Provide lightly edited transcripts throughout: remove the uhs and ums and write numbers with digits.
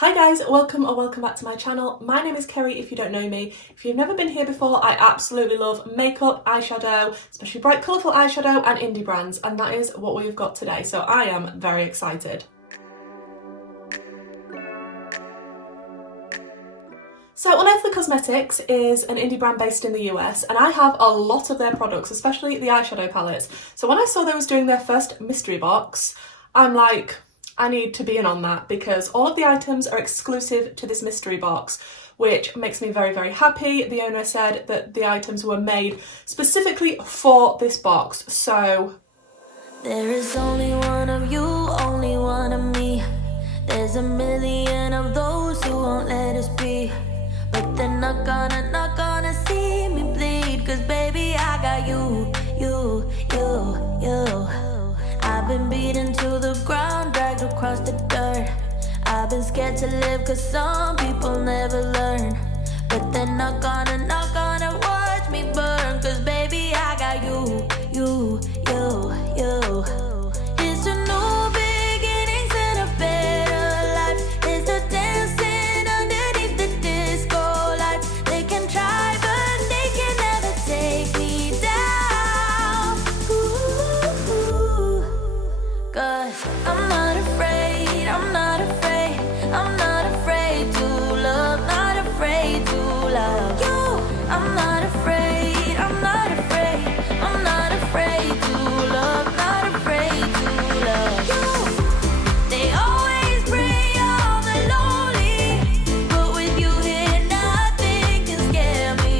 Hi guys, welcome or welcome back to my channel. My name is Kerry if you don't know me. If you've never been here before, I absolutely love makeup, eyeshadow, especially bright colourful eyeshadow and indie brands, and that is what we've got today, so I am very excited. So UNEARTHLY Cosmetics is an indie brand based in the US, and I have a lot of their products, especially the eyeshadow palettes. So when I saw they was doing their first mystery box, I'm like, I need to be in on that because all of the items are exclusive to this mystery box, which makes me very, very happy. The owner said that the items were made specifically for this box, so... There is only one of you, only one of me. There's a million of those who won't let us be. But they're not gonna see me bleed. Cause baby, I got you. I've been beaten to the ground, dragged across the dirt. I've been scared to live cause some people never learn. But they're not gonna watch me burn. Cause baby, I got you. It's a new beginnings and a better life. It's the dancing underneath the disco lights. They can try but they can never take me down. Ooh, cause I'm not afraid, I'm not afraid, I'm not afraid to love, not afraid to love you. I'm not afraid, I'm not afraid, I'm not afraid to love, not afraid to love you. They always bring all the lonely, but with you here nothing can scare me.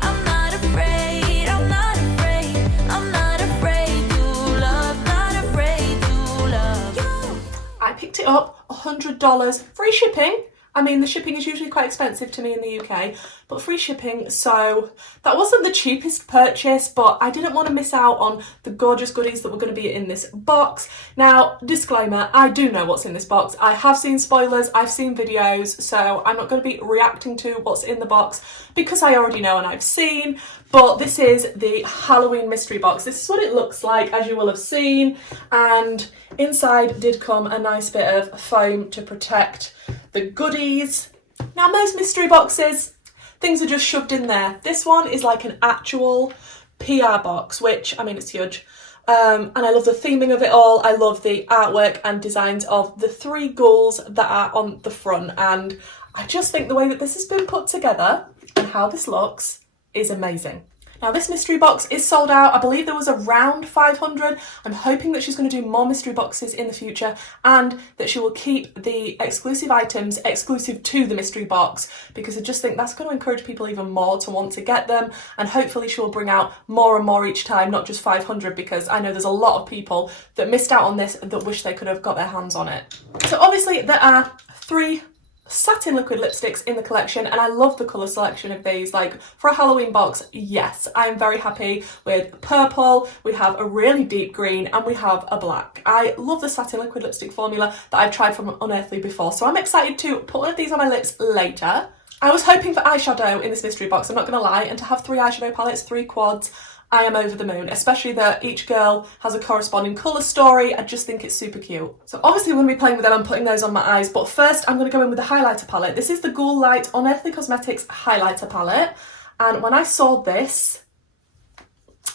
I'm not afraid, I'm not afraid, I'm not afraid to love, not afraid to love you. I picked it up, $100, free shipping. I mean, the shipping is usually quite expensive to me in the UK, but free shipping, so that wasn't the cheapest purchase, but I didn't want to miss out on the gorgeous goodies that were going to be in this box. Now, disclaimer, I do know what's in this box. I have seen spoilers, I've seen videos, so I'm not going to be reacting to what's in the box because I already know and I've seen, but this is the Halloween mystery box. This is what it looks like, as you will have seen, and inside did come a nice bit of foam to protect the goodies. Now, most mystery boxes, things are just shoved in there. This one is like an actual PR box, which, I mean, it's huge. And I love the theming of it all. I love the artwork and designs of the three ghouls that are on the front. And I just think the way that this has been put together and how this looks is amazing. Now, this mystery box is sold out. I believe there was around 500. I'm hoping that she's going to do more mystery boxes in the future and that she will keep the exclusive items exclusive to the mystery box, because I just think that's going to encourage people even more to want to get them, and hopefully she will bring out more and more each time, not just 500, because I know there's a lot of people that missed out on this that wish they could have got their hands on it. So obviously there are 3 satin liquid lipsticks in the collection, and I love the colour selection of these. Like, for a Halloween box, yes, I'm very happy with purple, we have a really deep green, and we have a black. I love the satin liquid lipstick formula that I've tried from Unearthly before, so I'm excited to put one of these on my lips later. I was hoping for eyeshadow in this mystery box, I'm not gonna lie, and to have 3 eyeshadow palettes, 3 quads, I am over the moon, especially that each girl has a corresponding colour story. I just think it's super cute. So obviously we're going to be playing with them and putting those on my eyes, but first I'm going to go in with the highlighter palette. This is the Ghoulight Unearthly Cosmetics highlighter palette, and when I saw this,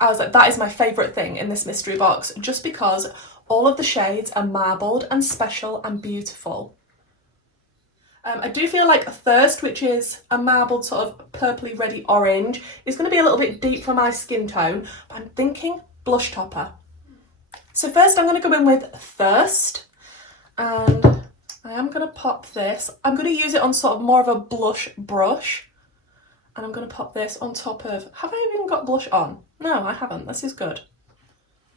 I was like, that is my favourite thing in this mystery box, just because all of the shades are marbled and special and beautiful. I do feel like Thirst, which is a marbled sort of purpley reddy orange, is going to be a little bit deep for my skin tone, but I'm thinking blush topper. So first I'm going to go in with Thirst, and I am going to pop this. I'm going to use it on sort of more of a blush brush, and I'm going to pop this on top of... Have I even got blush on? No, I haven't. This is good.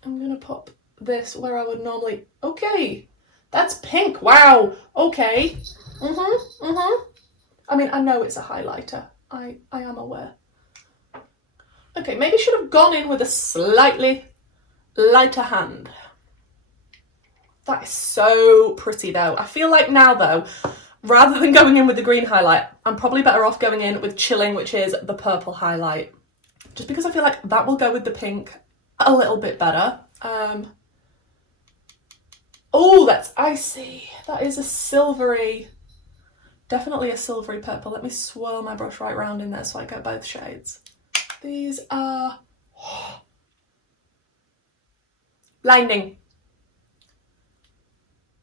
I'm going to pop this where I would normally... Okay, that's pink. Wow. Okay. I mean, I know it's a highlighter. I am aware. Okay, maybe should have gone in with a slightly lighter hand. That is so pretty though. I feel like now though, rather than going in with the green highlight, I'm probably better off going in with Chilling, which is the purple highlight. Just because I feel like that will go with the pink a little bit better. Oh, that's icy. That is a silvery definitely a silvery purple. Let me swirl my brush right round in there so I get both shades. These are blinding.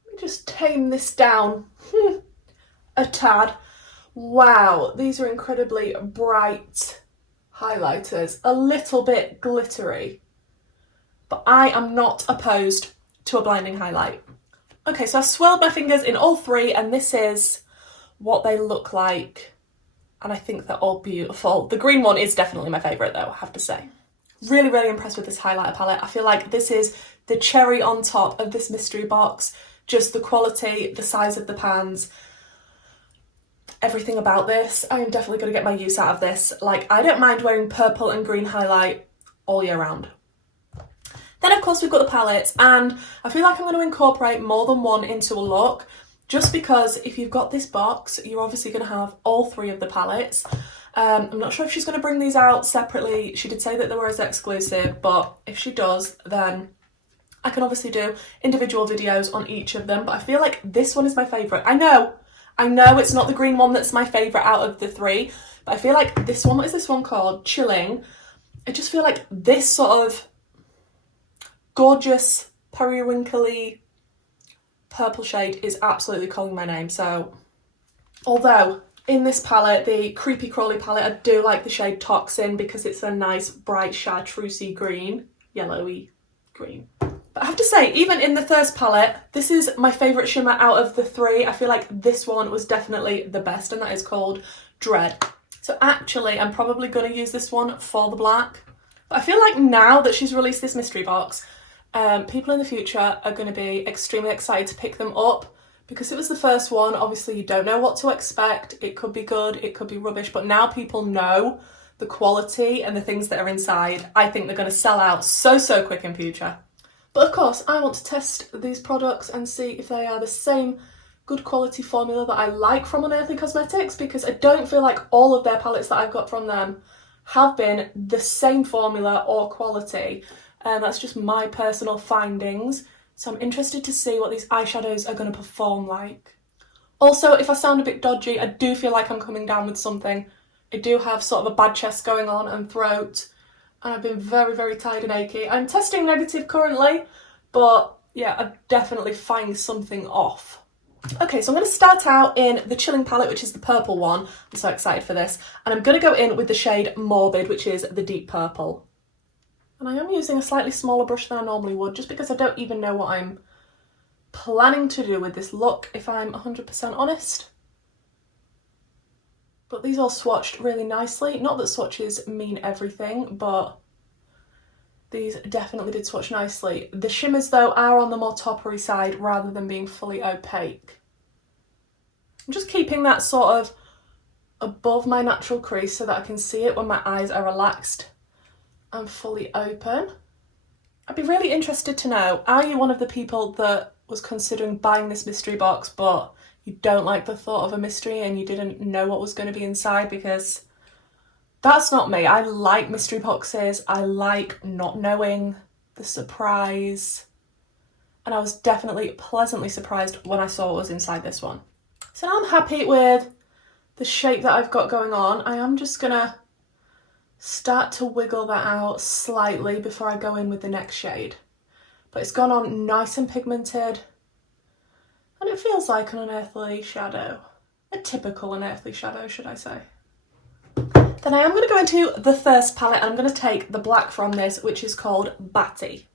Let me just tame this down a tad. Wow, these are incredibly bright highlighters, a little bit glittery, but I am not opposed to a blinding highlight. Okay, so I've swirled my fingers in all three, and this is what they look like, and I think they're all beautiful. The green one is definitely my favourite though, I have to say. Really, really impressed with this highlighter palette. I feel like this is the cherry on top of this mystery box. Just the quality, the size of the pans, everything about this. I am definitely going to get my use out of this. Like, I don't mind wearing purple and green highlight all year round. Then of course we've got the palettes, and I feel like I'm going to incorporate more than one into a look, just because if you've got this box, you're obviously going to have all three of the palettes. I'm not sure if she's going to bring these out separately. She did say that they were as exclusive, but if she does, then I can obviously do individual videos on each of them. But I feel like this one is my favourite. I know it's not the green one that's my favourite out of the three, but I feel like this one, what is this one called? Chilling. I just feel like this sort of gorgeous, periwinkly purple shade is absolutely calling my name. So, although in this palette, the Creepy Crawly palette, I do like the shade Toxin because it's a nice bright chartreusey green, yellowy green. But I have to say, even in the first palette, this is my favourite shimmer out of the three. I feel like this one was definitely the best, and that is called Dread. So actually, I'm probably going to use this one for the black. But I feel like now that she's released this mystery box, people in the future are going to be extremely excited to pick them up, because it was the first one. Obviously, you don't know what to expect. It could be good, it could be rubbish, but now people know the quality and the things that are inside. I think they're going to sell out so quick in future. But of course, I want to test these products and see if they are the same good quality formula that I like from Unearthly Cosmetics, because I don't feel like all of their palettes that I've got from them have been the same formula or quality. And that's just my personal findings. So I'm interested to see what these eyeshadows are going to perform like. Also, if I sound a bit dodgy, I do feel like I'm coming down with something. I do have sort of a bad chest going on and throat, and I've been very tired and achy. I'm testing negative currently, but yeah, I definitely find something off. Okay, so I'm going to start out in the Chilling palette, which is the purple one. I'm so excited for this. And I'm going to go in with the shade Morbid, which is the deep purple. And I am using a slightly smaller brush than I normally would, just because I don't even know what I'm planning to do with this look, if I'm 100% honest. But these all swatched really nicely. Not that swatches mean everything, but these definitely did swatch nicely. The shimmers, though, are on the more toppery side rather than being fully opaque. I'm just keeping that sort of above my natural crease so that I can see it when my eyes are relaxed and fully open. I'd be really interested to know, are you one of the people that was considering buying this mystery box but you don't like the thought of a mystery and you didn't know what was going to be inside? Because that's not me. I like mystery boxes. I like not knowing, the surprise. And I was definitely pleasantly surprised when I saw what was inside this one. So now I'm happy with the shape that I've got going on. I am just gonna start to wiggle that out slightly before I go in with the next shade. But it's gone on nice and pigmented, and it feels like an unearthly shadow. A typical unearthly shadow, should I say. Then I am going to go into the first palette, and I'm going to take the black from this, which is called Batty.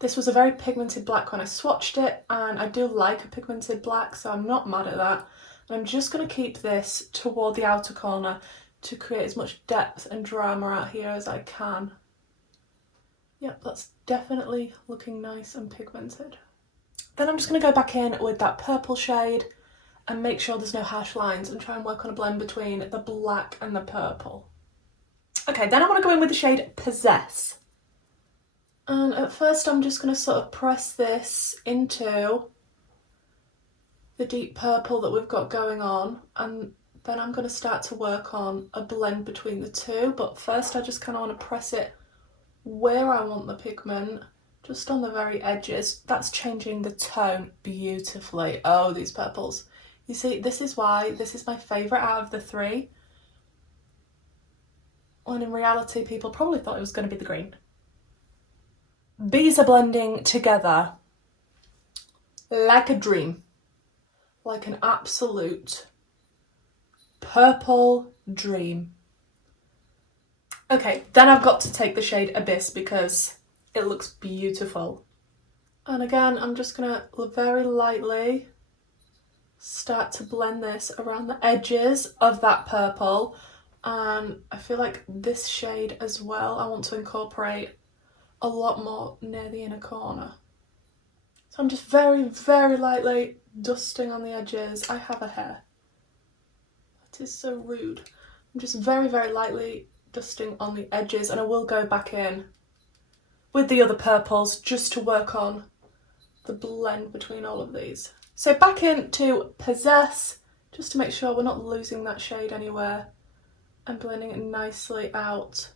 This was a very pigmented black when I swatched it, and I do like a pigmented black, so I'm not mad at that. And I'm just going to keep this toward the outer corner to create as much depth and drama out here as I can. Yep, that's definitely looking nice and pigmented. Then I'm just going to go back in with that purple shade and make sure there's no harsh lines and try and work on a blend between the black and the purple. Okay, then I want to go in with the shade Possess. And at first I'm just going to sort of press this into the deep purple that we've got going on, and then I'm going to start to work on a blend between the two. But first I just kind of want to press it where I want the pigment, just on the very edges. That's changing the tone beautifully. Oh, these purples. You see, this is why this is my favourite out of the three. When in reality, people probably thought it was going to be the green. These are blending together like a dream. Like an absolute purple dream. Okay, then I've got to take the shade Abyss because it looks beautiful. And again, I'm just going to very lightly start to blend this around the edges of that purple. And I feel like this shade as well, I want to incorporate a lot more near the inner corner. So I'm just very, very lightly dusting on the edges. I have a hair. That is so rude. I'm just very, very lightly dusting on the edges, and I will go back in with the other purples just to work on the blend between all of these. So back into Possess, just to make sure we're not losing that shade anywhere, and blending it nicely out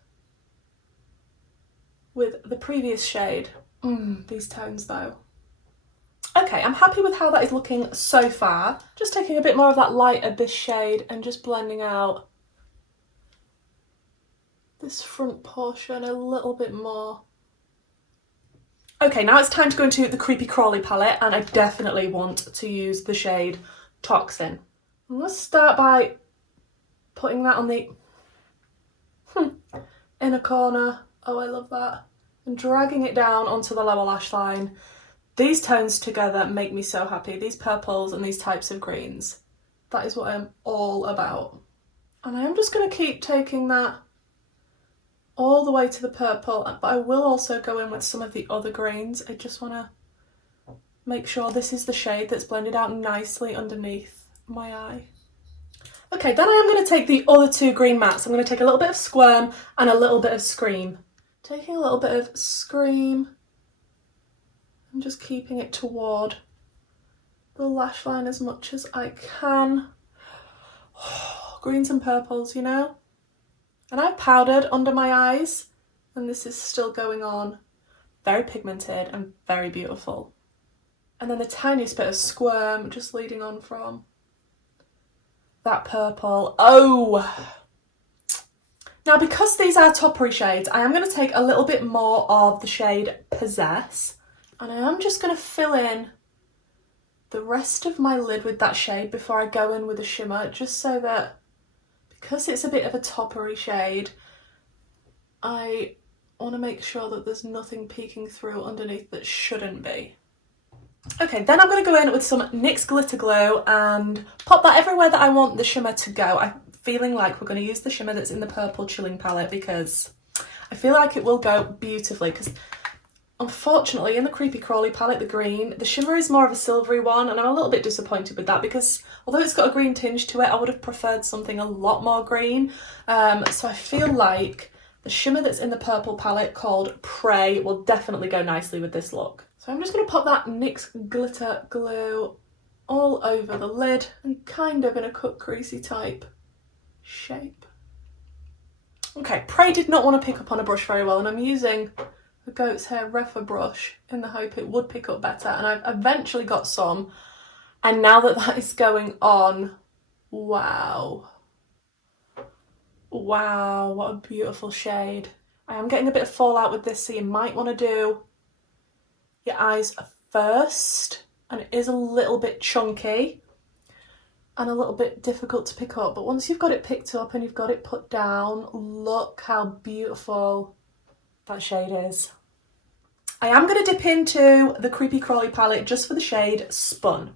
with the previous shade. These tones though. Okay, I'm happy with how that is looking so far. Just taking a bit more of that light Abyss shade and just blending out this front portion a little bit more. Okay, now it's time to go into the Creepy Crawly palette, and I definitely want to use the shade Toxin. I'm going to start by putting that on the inner corner. Oh, I love that. And dragging it down onto the lower lash line. These tones together make me so happy. These purples and these types of greens. That is what I'm all about. And I am just going to keep taking that all the way to the purple, but I will also go in with some of the other greens. I just want to make sure this is the shade that's blended out nicely underneath my eye. Okay, then I am going to take the other two green mattes. I'm going to take a little bit of Squirm and a little bit of Scream. Taking a little bit of Scream and just keeping it toward the lash line as much as I can. Greens and purples, you know? And I've powdered under my eyes, and this is still going on. Very pigmented and very beautiful. And then the tiniest bit of Squirm just leading on from that purple. Oh! Now, because these are toppery shades, I am going to take a little bit more of the shade Possess, and I am just going to fill in the rest of my lid with that shade before I go in with a shimmer, just so that, because it's a bit of a toppery shade, I want to make sure that there's nothing peeking through underneath that shouldn't be. Okay, then I'm going to go in with some NYX Glitter Glue and pop that everywhere that I want the shimmer to go. I'm feeling like we're going to use the shimmer that's in the Purple Chilling palette because I feel like it will go beautifully, because unfortunately in the Creepy Crawly palette, the green, the shimmer is more of a silvery one, and I'm a little bit disappointed with that because although it's got a green tinge to it, I would have preferred something a lot more green. So I feel like the shimmer that's in the purple palette called Prey will definitely go nicely with this look. So I'm just going to pop that NYX Glitter Glue all over the lid and kind of in a cut creasy type shape. Okay, Prey did not want to pick up on a brush very well, and I'm using a goat's hair Refa brush in the hope it would pick up better, and I've eventually got some, and now that that is going on, wow. Wow, what a beautiful shade. I am getting a bit of fallout with this, so you might want to do your eyes first, and it is a little bit chunky and a little bit difficult to pick up, but once you've got it picked up and you've got it put down, look how beautiful that shade is. I am going to dip into the Creepy Crawly palette just for the shade Spun,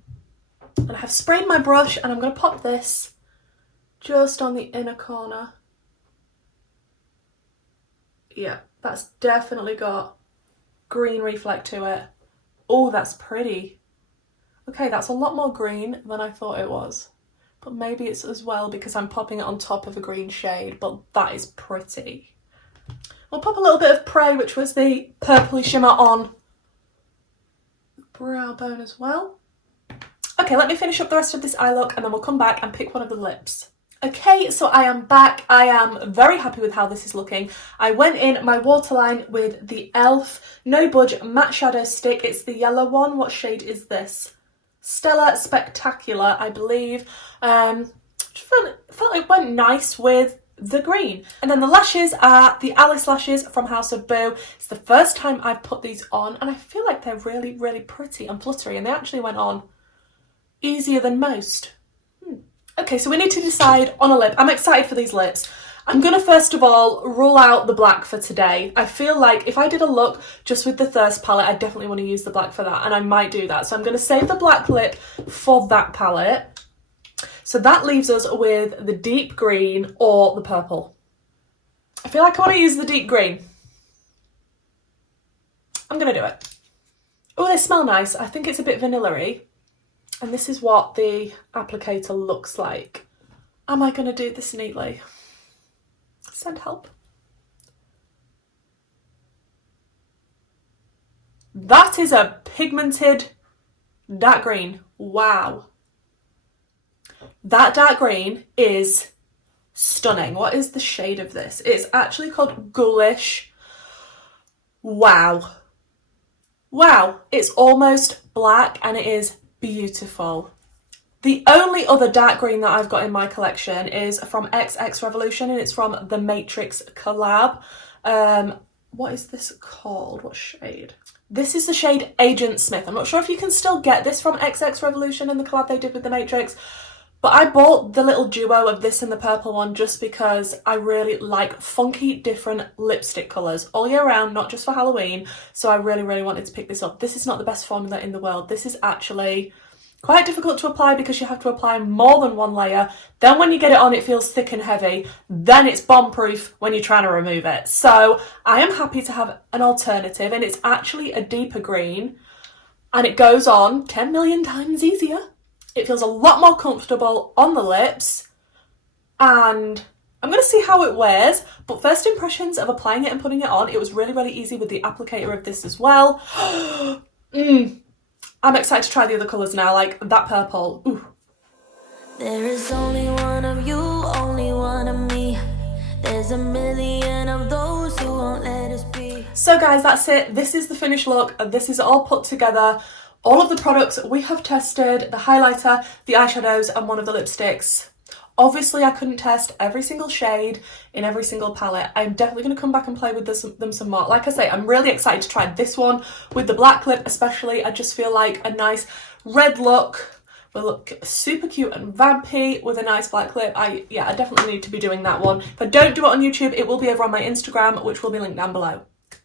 and I have sprayed my brush and I'm going to pop this just on the inner corner. Yeah, that's definitely got green reflect to it. Oh, that's pretty. Okay, that's a lot more green than I thought it was. But maybe it's as well because I'm popping it on top of a green shade, but that is pretty. We'll pop a little bit of Prey, which was the purpley shimmer, on the brow bone as well. Okay, let me finish up the rest of this eye look and then we'll come back and pick one of the lips. Okay, so I am back. I am very happy with how this is looking. I went in my waterline with the e.l.f. No Budge Matte Shadow Stick. It's the yellow one. What shade is this? Stellar Spectacular, I believe. Felt it went nice with the green. And then the lashes are the Alice lashes from House of Boo. It's the first time I've put these on and I feel like they're really, really pretty and fluttery, and they actually went on easier than most. Okay, so we need to decide on a lip. I'm excited for these lips. I'm going to first of all rule out the black for today. I feel like if I did a look just with the Thirst palette, I definitely want to use the black for that, and I might do that. So I'm going to save the black lip for that palette. So that leaves us with the deep green or the purple. I feel like I want to use the deep green. I'm going to do it. Oh, they smell nice. I think it's a bit vanilla-y. And this is what the applicator looks like. Am I going to do this neatly? Send help. That is a pigmented dark green. Wow. That dark green is stunning. What is the shade of this? It's actually called Ghoulish. Wow. Wow. It's almost black and it is beautiful. The only other dark green that I've got in my collection is from XX Revolution, and it's from the Matrix collab. What is this called? What shade? This is the shade Agent Smith. I'm not sure if you can still get this from XX Revolution in the collab they did with the Matrix, but I bought the little duo of this and the purple one just because I really like funky different lipstick colours all year round, not just for Halloween. So I really, really wanted to pick this up. This is not the best formula in the world. This is actually quite difficult to apply because you have to apply more than one layer. Then when you get it on, it feels thick and heavy. Then it's bomb-proof when you're trying to remove it. So I am happy to have an alternative, and it's actually a deeper green, and it goes on 10 million times easier. It feels a lot more comfortable on the lips, and I'm going to see how it wears, but first impressions of applying it and putting it on, it was really, really easy with the applicator of this as well. I'm excited to try the other colours now, like that purple. Ooh. There is only one of you, only one of me. There's a million of those who won't let us be. So guys, that's it. This is the finished look. This is all put together. All of the products we have tested, the highlighter, the eyeshadows, and one of the lipsticks. Obviously, I couldn't test every single shade in every single palette. I'm definitely going to come back and play with them some more. Like I say, I'm really excited to try this one with the black lip especially. I just feel like a nice red look will look super cute and vampy with a nice black lip. I definitely need to be doing that one. If I don't do it on YouTube, it will be over on my Instagram, which will be linked down below.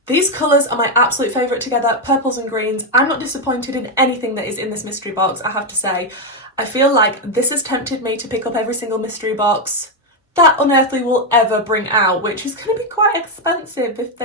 These colours are my absolute favourite together, purples and greens. I'm not disappointed in anything that is in this mystery box, I have to say. I feel like this has tempted me to pick up every single mystery box that Unearthly will ever bring out, which is going to be quite expensive if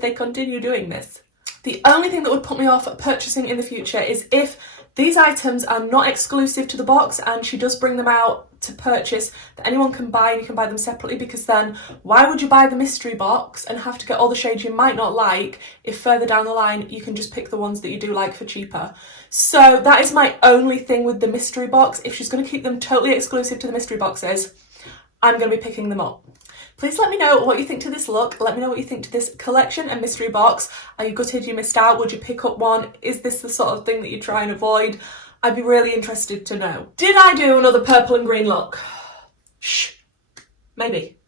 they continue doing this. The only thing that would put me off purchasing in the future is if these items are not exclusive to the box and she does bring them out to purchase that anyone can buy, and you can buy them separately, because then why would you buy the mystery box and have to get all the shades you might not like if further down the line you can just pick the ones that you do like for cheaper? So that is my only thing with the mystery box. If she's going to keep them totally exclusive to the mystery boxes, I'm going to be picking them up. Please let me know what you think to this look. Let me know what you think to this collection and mystery box. Are you gutted you missed out? Would you pick up one? Is this the sort of thing that you try and avoid? I'd be really interested to know. Did I do another purple and green look? Shh. Maybe.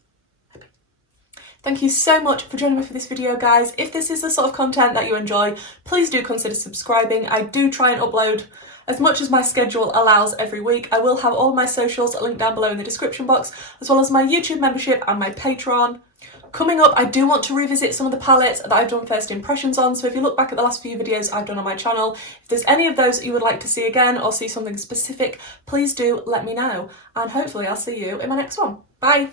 Thank you so much for joining me for this video, guys. If this is the sort of content that you enjoy, please do consider subscribing. I do try and upload as much as my schedule allows every week. I will have all my socials linked down below in the description box, as well as my YouTube membership and my Patreon. Coming up, I do want to revisit some of the palettes that I've done first impressions on, so if you look back at the last few videos I've done on my channel, if there's any of those that you would like to see again or see something specific, please do let me know, and hopefully I'll see you in my next one. Bye!